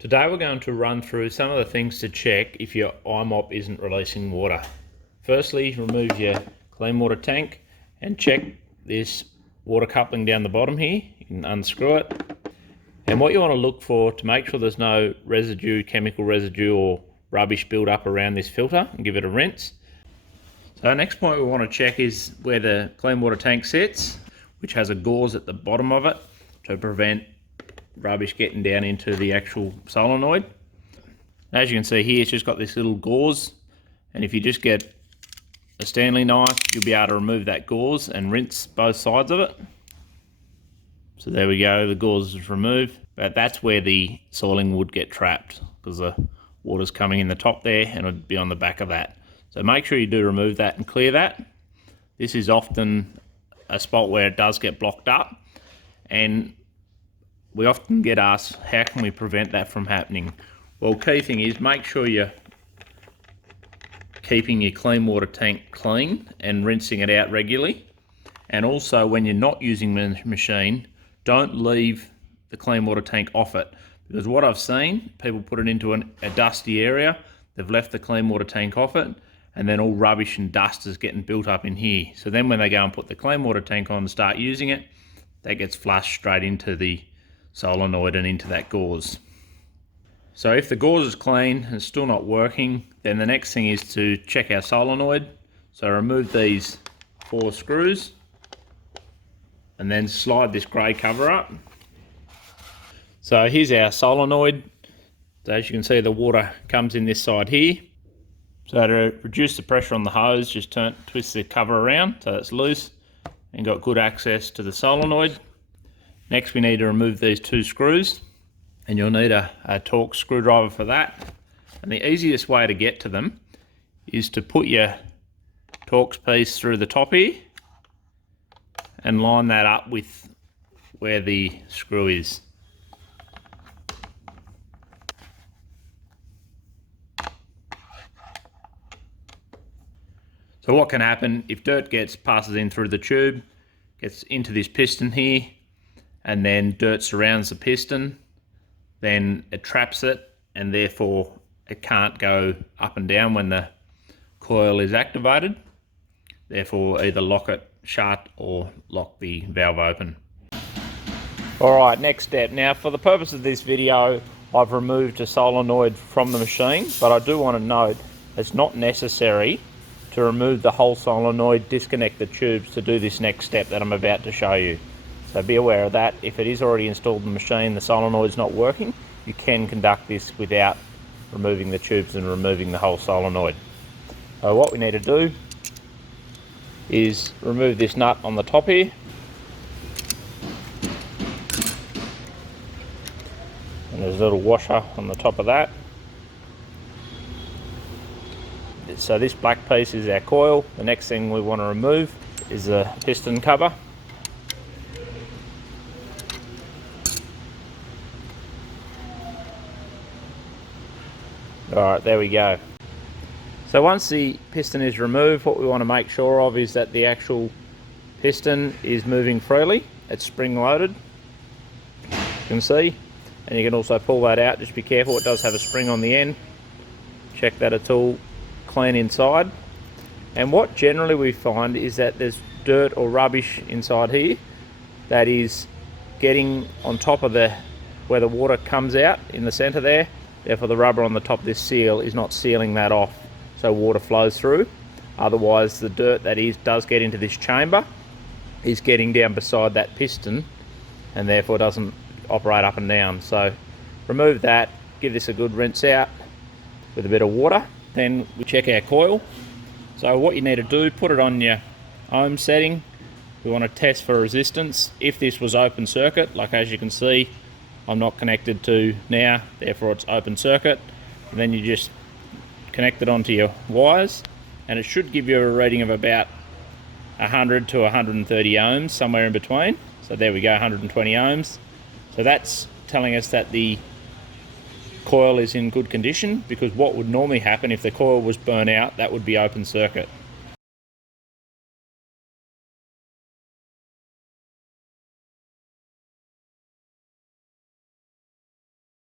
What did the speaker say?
Today we're going to run through some of the things to check if your i-mop isn't releasing water. Firstly, remove your clean water tank and check this water coupling down the bottom here. You can unscrew it. And what you want to look for to make sure there's no residue, chemical residue or rubbish build up around this filter, and give it a rinse. So our next point we want to check is where the clean water tank sits, which has a gauze at the bottom of it to prevent rubbish getting down into the actual solenoid. As you can see here, it's just got this little gauze, and if you just get a Stanley knife, you'll be able to remove that gauze and rinse both sides of it. So there we go, the gauze is removed, but that's where the soiling would get trapped because the water's coming in the top there and it would be on the back of that. So make sure you do remove that and clear that. This is often a spot where it does get blocked up, and we often get asked, how can we prevent that from happening? Well, key thing is make sure you're keeping your clean water tank clean and rinsing it out regularly. And also when you're not using the machine, don't leave the clean water tank off it. Because what I've seen, people put it into a dusty area, they've left the clean water tank off it, and then all rubbish and dust is getting built up in here. So then when they go and put the clean water tank on and start using it, that gets flushed straight into the solenoid and into that gauze. So if the gauze is clean and it's still not working, then the next thing is to check our solenoid. So remove these 4 screws and then slide this grey cover up. So here's our solenoid. So as you can see, the water comes in this side here. So to reduce the pressure on the hose, just twist the cover around so it's loose and got good access to the solenoid. Next we need to remove these 2 screws, and you'll need a Torx screwdriver for that. And the easiest way to get to them is to put your Torx piece through the top here and line that up with where the screw is. So what can happen if dirt passes in through the tube, gets into this piston here, and then dirt surrounds the piston, then it traps it, and therefore it can't go up and down when the coil is activated. Therefore either lock it shut or lock the valve open. Alright, next step. Now for the purpose of this video, I've removed a solenoid from the machine, but I do want to note it's not necessary to remove the whole solenoid, disconnect the tubes to do this next step that I'm about to show you. So be aware of that. If it is already installed in the machine, the solenoid's not working, you can conduct this without removing the tubes and removing the whole solenoid. So what we need to do is remove this nut on the top here. And there's a little washer on the top of that. So this black piece is our coil. The next thing we want to remove is the piston cover. Alright, there we go. So once the piston is removed, what we want to make sure of is that the actual piston is moving freely. It's spring loaded, you can see, and you can also pull that out. Just be careful, it does have a spring on the end. Check that it's all clean inside. And what generally we find is that there's dirt or rubbish inside here that is getting on top of where the water comes out in the center there. Therefore the rubber on the top of this seal is not sealing that off so water flows through. Otherwise the dirt that does get into this chamber is getting down beside that piston and therefore doesn't operate up and down. So remove that, give this a good rinse out with a bit of water. Then we check our coil. So what you need to do, put it on your ohm setting. We want to test for resistance. If this was open circuit, like as you can see, I'm not connected to now, therefore it's open circuit. And then you just connect it onto your wires, and it should give you a reading of about 100 to 130 ohms, somewhere in between. So there we go, 120 ohms. So that's telling us that the coil is in good condition, because what would normally happen if the coil was burnt out, that would be open circuit.